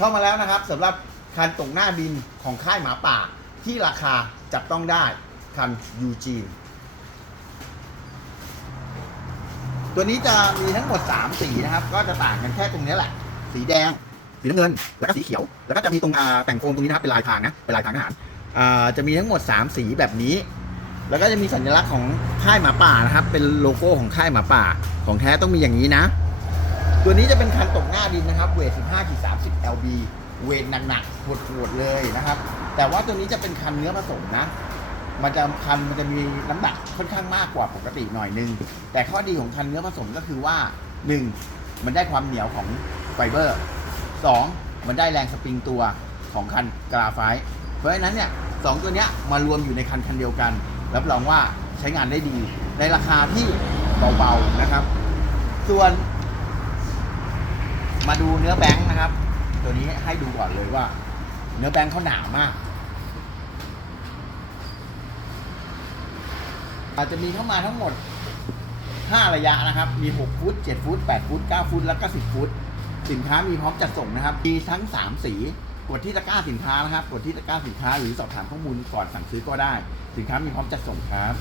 เข้ามาแล้วนะครับสำหรับคันตรงหน้าดินของค่ายหมาป่า ที่ราคาจับต้องได้คันยูจีนตัวนี้จะมีทั้งหมด 3 สีนะครับ ก็จะต่างกันแค่ตรงนี้แหละ สีแดง สีน้ำเงิน แล้วก็สีเขียว แล้วก็จะมีตรงแต่งโครงตรงนี้นะครับเป็นลายทางนะ เป็นลายทางทหารจะมีทั้งหมด 3 สีแบบนี้ แล้วก็จะมีสัญลักษณ์ของค่ายหมาป่านะครับ เป็นโลโก้ของค่ายหมาป่า ของแท้ต้องมีอย่างนี้นะ ตัวนี้จะเป็นคันตกหน้าดินนะครับ เวท 15-30 lb เวทหนักๆโหดๆเลยนะครับ แต่ว่าตัวนี้จะเป็นคันเนื้อผสมนะ มันจะคันมันจะมีน้ำหนักค่อนข้างมากกว่าปกติหน่อยนึง แต่ข้อดีของคันเนื้อผสมก็คือว่า 1. มันได้ความเหนียวของไฟเบอร์ 2. มันได้แรงสปริงตัวของคันกราไฟเพราะฉะนั้นเนี่ยสองตัวเนี้ยมารวมอยู่ในคันคันเดียวกัน รับรองว่าใช้งานได้ดี ในราคาที่เบาๆนะครับ ส่วน มาดูเนื้อแบงค์นะครับ ตัวนี้ให้ดูก่อนเลยว่า เนื้อแบงค์เขาหนามาก อาจจะมีเข้ามาทั้งหมด 5 ระยะนะครับ มี 6 ฟุต 7 ฟุต 8 ฟุต 9 ฟุต แล้วก็ 10 ฟุต สินค้ามีพร้อมจัดส่งนะครับ มีทั้ง 3 สีกดที่ตะกร้าสินค้านะครับ กดที่ตะกร้าสินค้าหรือสอบถามข้อมูลก่อนสั่งซื้อก็ได้ สินค้ามีพร้อมจัดส่งครับ